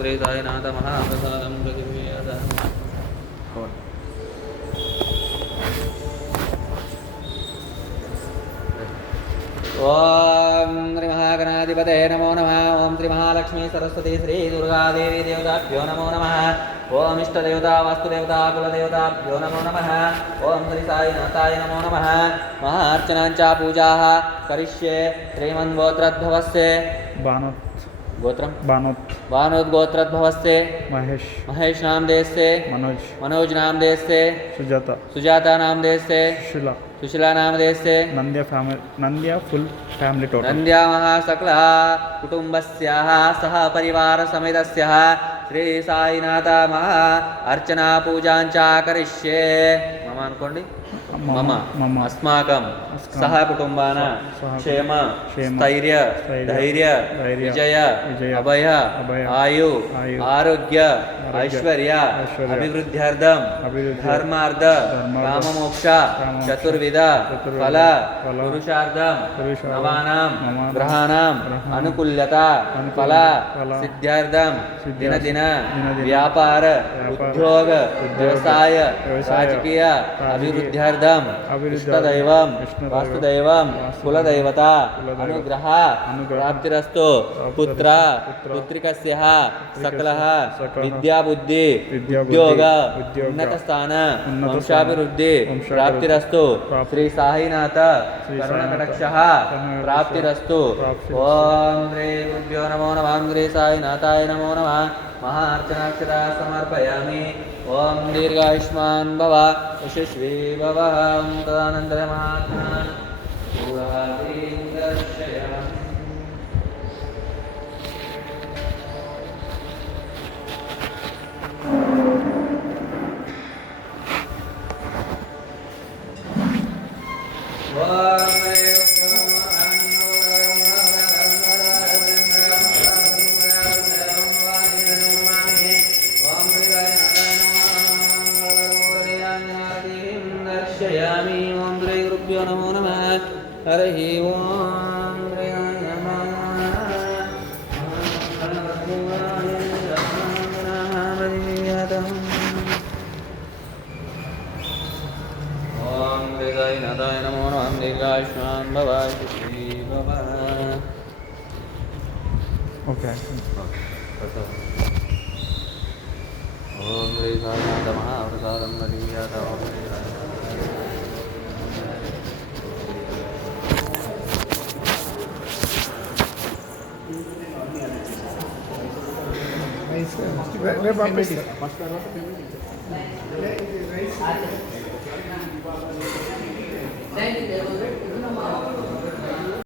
శ్రీ సాయినాథ మహాప్రసాదం ప్రతివేద. ఓం శ్రీ మహాగణాధిపతే నమో నమః. ఓం శ్రీ మహాలక్ష్మీ సరస్వతి శ్రీ దుర్గాదేవి దేవతాభ్యో నమో నమః. ఓం ఇష్టదేవత వాస్తుదేవత కులదేవతాభ్యో నమో నమః. ఓం శ్రీ సాయినాథాయ నమో నమః. మహార్చనాంచ పూజాః కరిష్యే. శ్రీమన్గోత్రద్భవస్య బానోత్ గోత్రం బానోత్ భానుద్గోత్రద్భవస్తే మహేష్ नाम देश से मनोज नाम देश से सुजाता नाम देश से सुशीला नाम देश से Nandya full family total Nandya महासकलः कुटुंबस्याः सह परिवार समेतस्यः श्री साईनाथ महा अर्चना पूजांच करिष्ये. मम अनुकोंडि मम अस्माकं सह कुटुंबान क्षेम स्थैर्य धैर्य विजय अभय आयु आरोग्य ऐश्वर्य अभिवृद्ध्यर्थं धर्मार्थ काममोक्ष चतुर्विध फल पुरुषार्थं नवानां ग्रहाणां अनुकूल्यता फल सिद्ध्यर्थं दिन दिन व्यापार उद्योग व्यवसाय राजकीय अभिवृद्ध्यर्थं इष्टदैवं वास्तुदैवं कुलदैवता अनुग्रह प्राप्तिरस्तु. पुत्र पुत्रिकस्यः सकलः विद्या बुद्धि उद्योग उन्नत स्थान वंशाभिवृद्धि प्राप्तिरस्तु. श्री साईनाथ करुणकटाक्षः प्राप्तिरस्तु. ओम श्री गुरुभ्यो नमो नमः. श्री साईनाथाय नमो नमः. महार्चनाक्षता समर्पयामि. ओम दीर्घायुष्मान् भव यशस्वी भव. तदानन्तरमात्मानं पूर्वादीं दर्शयामि. ओम श्री गुरुभ्यो नमो नमः. हरिः ओम. ओम श्री साईनाथाय नमो नमः. दीर्घायुष्मान् भव यशस्वी भव. ओके. ओम श्री साईनाथ महाप्रसादं प्रदीयत. ओम श्री Thank you.